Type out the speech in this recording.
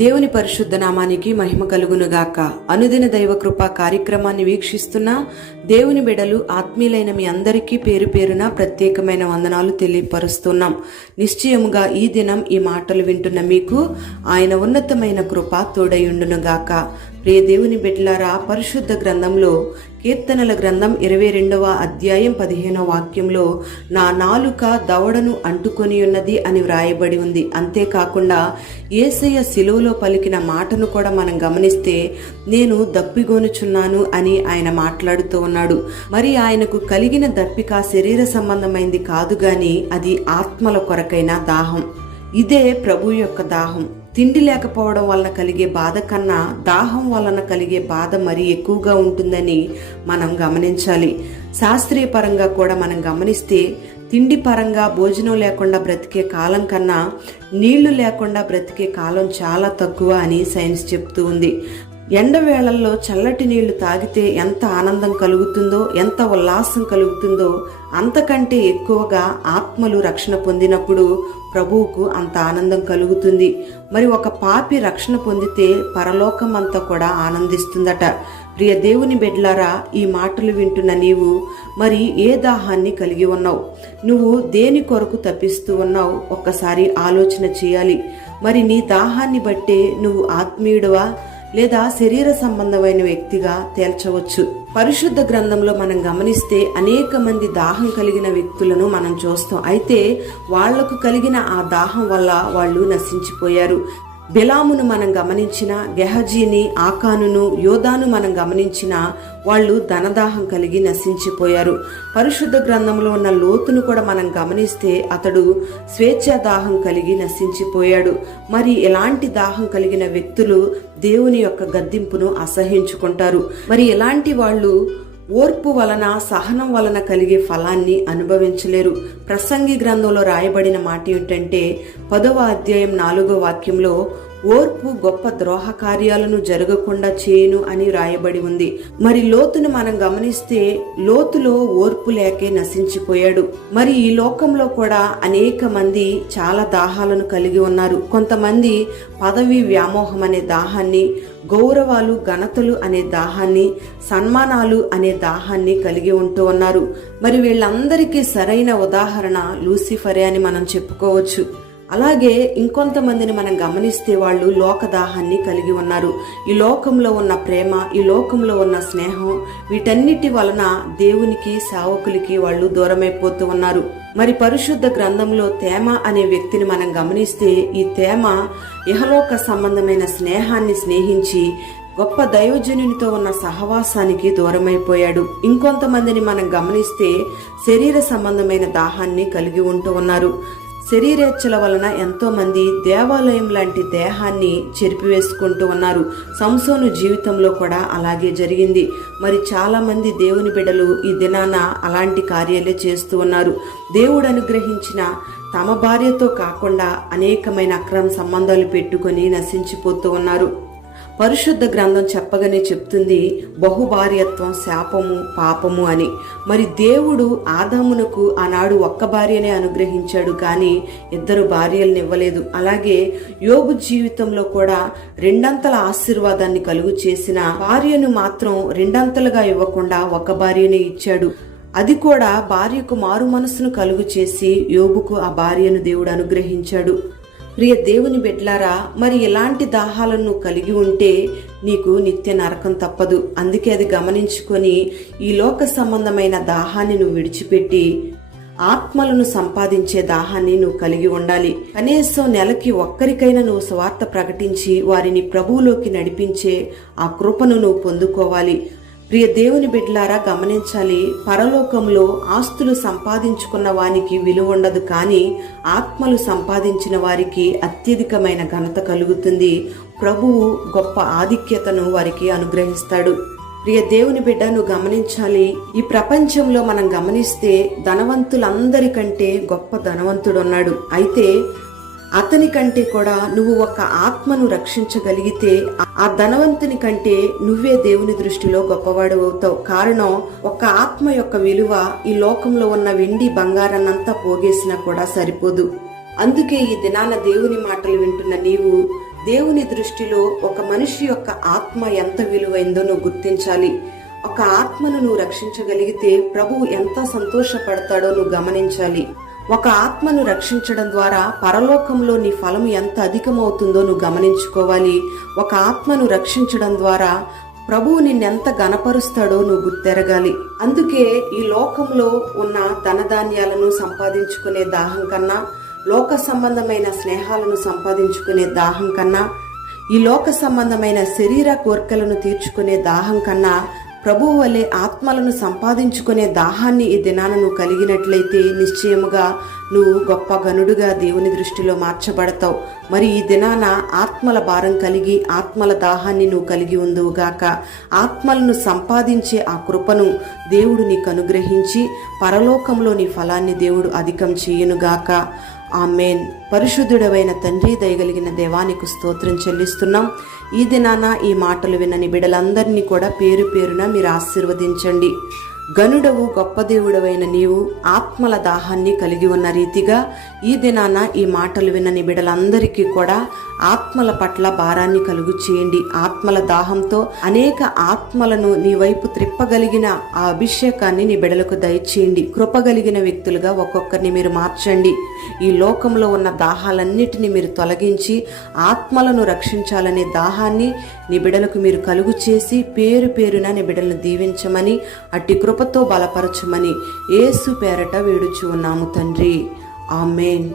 దేవుని పరిశుద్ధ నామానికి మహిమ కలుగునుగాక. అనుదిన దైవ కృపా కార్యక్రమాన్ని వీక్షిస్తున్న దేవుని బిడ్డలు ఆత్మీయులైన మీ అందరికీ పేరు పేరున ప్రత్యేకమైన వందనాలు తెలియపరుస్తున్నాం. నిశ్చయముగా ఈ దినం ఈ మాటలు వింటున్న మీకు ఆయన ఉన్నతమైన కృప తోడయుండునుగాక. ప్రియ దేవుని బిడ్డలారా, పరిశుద్ధ గ్రంథంలో కీర్తనల గ్రంథం 22వ అధ్యాయం 15వ వాక్యంలో నా నాలుక దవడను అంటుకొని ఉన్నది అని వ్రాయబడి ఉంది. అంతేకాకుండా యేసయ్య శిలువలో పలికిన మాటను కూడా మనం గమనిస్తే నేను దప్పిగొనుచున్నాను అని ఆయన మాట్లాడుతూ ఉన్నాడు. మరి ఆయనకు కలిగిన దప్పిక శరీర సంబంధమైంది కాదు గాని అది ఆత్మల కొరకైన దాహం. ఇదే ప్రభు యొక్క దాహం. తిండి లేకపోవడం వలన కలిగే బాధ కన్నా దాహం వలన కలిగే బాధ మరీ ఎక్కువగా ఉంటుందని మనం గమనించాలి. శాస్త్రీయ పరంగా కూడా మనం గమనిస్తే తిండి పరంగా భోజనం లేకుండా బ్రతికే కాలం కన్నా నీళ్లు లేకుండా బ్రతికే కాలం చాలా తక్కువ అని సైన్స్ చెప్తూ ఉంది. ఎండవేళల్లో చల్లటి నీళ్లు తాగితే ఎంత ఆనందం కలుగుతుందో, ఎంత ఉల్లాసం కలుగుతుందో, అంతకంటే ఎక్కువగా ఆత్మలు రక్షణ పొందినప్పుడు ప్రభువుకు అంత ఆనందం కలుగుతుంది. మరి ఒక పాపి రక్షణ పొందితే పరలోకం అంతా కూడా ఆనందిస్తుందట. ప్రియ దేవుని బిడ్డలారా, ఈ మాటలు వింటున్న నీవు మరి ఏ దాహాన్ని కలిగి ఉన్నావు? నువ్వు దేని కొరకు తప్పిస్తూ ఉన్నావు? ఒక్కసారి ఆలోచన చేయాలి. మరి నీ దాహాన్ని బట్టే నువ్వు ఆత్మీయుడువా లేదా శరీర సంబంధమైన వ్యక్తిగా తేల్చవచ్చు. పరిశుద్ధ గ్రంథంలో మనం గమనిస్తే అనేక మంది దాహం కలిగిన వ్యక్తులను మనం చూస్తాం. అయితే వాళ్లకు కలిగిన ఆ దాహం వల్ల వాళ్ళు నశించిపోయారు. బిలామును మనం గమనించిన, గెహజీని, ఆకానును, యోధాను మనం గమనించిన వాళ్ళు ధనదాహం కలిగి నశించిపోయారు. పరిశుద్ధ గ్రంథంలో ఉన్న లోతును కూడా మనం గమనిస్తే అతడు స్వేచ్ఛాదాహం కలిగి నశించిపోయాడు. మరి ఎలాంటి దాహం కలిగిన వ్యక్తులు దేవుని యొక్క గద్దింపును అసహించుకుంటారు. మరి ఎలాంటి వాళ్ళు ఓర్పు వలన, సహనం వలన కలిగే ఫలాన్ని అనుభవించలేరు. ప్రసంగి గ్రంథంలో రాయబడిన మాట ఏమిటంటే 10వ అధ్యాయం 4వ వాక్యంలో ఓర్పు గొప్ప ద్రోహ కార్యాలను జరగకుండా చేయును అని రాయబడి ఉంది. మరి లోతును మనం గమనిస్తే లోతులో ఓర్పు లేకే నశించిపోయాడు. మరి ఈ లోకంలో కూడా అనేక మంది చాలా దాహాలను కలిగి ఉన్నారు. కొంతమంది పదవి వ్యామోహం అనే దాహాన్ని, గౌరవాలు, ఘనతలు అనే దాహాన్ని, సన్మానాలు అనే దాహాన్ని కలిగి ఉంటూ ఉన్నారు. మరి వీళ్ళందరికీ సరైన ఉదాహరణ లూసిఫరే అని మనం చెప్పుకోవచ్చు. అలాగే ఇంకొంతమందిని మనం గమనిస్తే వాళ్ళు లోకదాహాన్ని కలిగి ఉన్నారు. ఈ లోకంలో ఉన్న ప్రేమ, ఈ లోకంలో ఉన్న స్నేహం, వీటన్నిటి వలన దేవునికి, సేవకులకి వాళ్ళు దూరమైపోతూ ఉన్నారు. మరి పరిశుద్ధ గ్రంథంలో తేమ అనే వ్యక్తిని మనం గమనిస్తే ఈ తేమ ఇహలోక సంబంధమైన స్నేహాన్ని స్నేహించి గొప్ప దైవజనునితో ఉన్న సహవాసానికి దూరమైపోయాడు. ఇంకొంతమందిని మనం గమనిస్తే శరీర సంబంధమైన దాహాన్ని కలిగి ఉంటూ ఉన్నారు. శరీరేచ్ఛల వలన ఎంతో మంది దేవాలయం లాంటి దేహాన్ని చెరిపివేసుకుంటూ ఉన్నారు. సంసోను జీవితంలో కూడా అలాగే జరిగింది. మరి చాలా మంది దేవుని బిడ్డలు ఈ దినాన అలాంటి కార్యాలే చేస్తూ ఉన్నారు. దేవుడు అనుగ్రహించిన తమ భార్యతో కాకుండా అనేకమైన అక్రమ సంబంధాలు పెట్టుకొని నశించిపోతూ ఉన్నారు. పరిశుద్ధ గ్రంథం చెప్పగానే చెప్తుంది బహుభార్యత్వం శాపము, పాపము అని. మరి దేవుడు ఆదామునకు ఆనాడు ఒక్క భార్యనే అనుగ్రహించాడు, కానీ 2 భార్యలను ఇవ్వలేదు. అలాగే యోబు జీవితంలో కూడా 2 ఆశీర్వాదాన్ని కలుగు చేసిన భార్యను మాత్రం 2 ఇవ్వకుండా 1 భార్యనే ఇచ్చాడు. అది కూడా భార్యకు మారు మనసును కలుగు చేసి యోబుకు ఆ భార్యను దేవుడు అనుగ్రహించాడు. ప్రియ దేవుని బిడ్డలారా, మరి ఎలాంటి దాహాలను కలిగి ఉంటే నీకు నిత్య నరకం తప్పదు. అందుకే అది గమనించుకొని ఈ లోక సంబంధమైన దాహాన్ని నువ్వు విడిచిపెట్టి ఆత్మలను సంపాదించే దాహాన్ని నువ్వు కలిగి ఉండాలి. కనీసం నెలకి ఒక్కరికైనా నువ్వు స్వార్థ ప్రకటించి వారిని ప్రభువులోకి నడిపించే ఆ కృపను నువ్వు పొందుకోవాలి. ప్రియ దేవుని బిడ్డలారా, గమనించాలి, పరలోకంలో ఆస్తులు సంపాదించుకున్న వానికి విలువ ఉండదు, కానీ ఆత్మలు సంపాదించిన వారికి అత్యధికమైన ఘనత కలుగుతుంది. ప్రభువు గొప్ప ఆధిక్యతను వారికి అనుగ్రహిస్తాడు. ప్రియ దేవుని బిడ్డ, నువ్వు గమనించాలి, ఈ ప్రపంచంలో మనం గమనిస్తే ధనవంతులందరికంటే గొప్ప ధనవంతుడున్నాడు. అయితే అతని కంటే కూడా నువ్వు ఒక ఆత్మను రక్షించగలిగితే ఆ ధనవంతుని కంటే నువ్వే దేవుని దృష్టిలో గొప్పవాడు అవుతావు. కారణం, ఒక ఆత్మ యొక్క విలువ ఈ లోకంలో ఉన్న వెండి బంగారాన్నంతా పోగేసినా కూడా సరిపోదు. అందుకే ఈ దినాన దేవుని మాటలు వింటున్న నీవు దేవుని దృష్టిలో ఒక మనిషి యొక్క ఆత్మ ఎంత విలువైందో నువ్వు గుర్తించాలి. ఒక ఆత్మను నువ్వు రక్షించగలిగితే ప్రభువు ఎంత సంతోషపడతాడో నువ్వు గమనించాలి. ఒక ఆత్మను రక్షించడం ద్వారా పరలోకంలో నీ ఫలము ఎంత అధికమవుతుందో నువ్వు గమనించుకోవాలి. ఒక ఆత్మను రక్షించడం ద్వారా ప్రభువు నిన్నెంత గణపరుస్తాడో నువ్వు గుర్తెరగాలి. అందుకే ఈ లోకంలో ఉన్న ధనధాన్యాలను సంపాదించుకునే దాహం కన్నా, లోక సంబంధమైన స్నేహాలను సంపాదించుకునే దాహం కన్నా, ఈ లోక సంబంధమైన శరీర కోర్కెలను తీర్చుకునే దాహం కన్నా ప్రభువు వలె ఆత్మలను సంపాదించుకునే దాహాన్ని ఈ దినాన నువ్వు కలిగినట్లయితే నిశ్చయముగా నువ్వు గొప్ప గనుడుగా దేవుని దృష్టిలో మార్చబడతావు. మరి ఈ దినాన ఆత్మల భారం కలిగి ఆత్మల దాహాన్ని నువ్వు కలిగి ఉందువుగాక. ఆత్మలను సంపాదించే ఆ కృపను దేవుడు నీకు అనుగ్రహించి పరలోకంలో నీ ఫలాన్ని దేవుడు అధికం చేయునుగాక. ఆమేన్. పరిశుద్ధుడవైన తండ్రి, దయగలిగిన దేవానికి స్తోత్రం చెల్లిస్తున్నాం. ఈ దినాన ఈ మాటలు వినని బిడ్డలందరినీ కూడా పేరు పేరున మీరు ఆశీర్వదించండి. గనుడవు గొప్ప దేవుడవైన నీవు ఆత్మల దాహాన్ని కలిగి ఉన్న రీతిగా ఈ దినాన ఈ మాటలు వినని బిడ్డలందరికీ కూడా ఆత్మల పట్ల భారాన్ని కలుగు చేయండి. ఆత్మల దాహంతో అనేక ఆత్మలను నీ వైపు త్రిప్పగలిగిన ఆ అభిషేకాన్ని నీ బిడ్డలకు దయచేయండి. కృపగలిగిన వ్యక్తులుగా ఒక్కొక్కరిని మీరు మార్చండి. ఈ లోకంలో ఉన్న దాహాలన్నిటినీ మీరు తొలగించి ఆత్మలను రక్షించాలనే దాహాన్ని నీ బిడ్డలకు మీరు కలుగు చేసి పేరు పేరున నీ బిడ్డలను దీవించమని, అట్టి కృపతో బలపరచమని యేసు పేరట వేడుచు ఉన్నాము తండ్రి. ఆమేన్.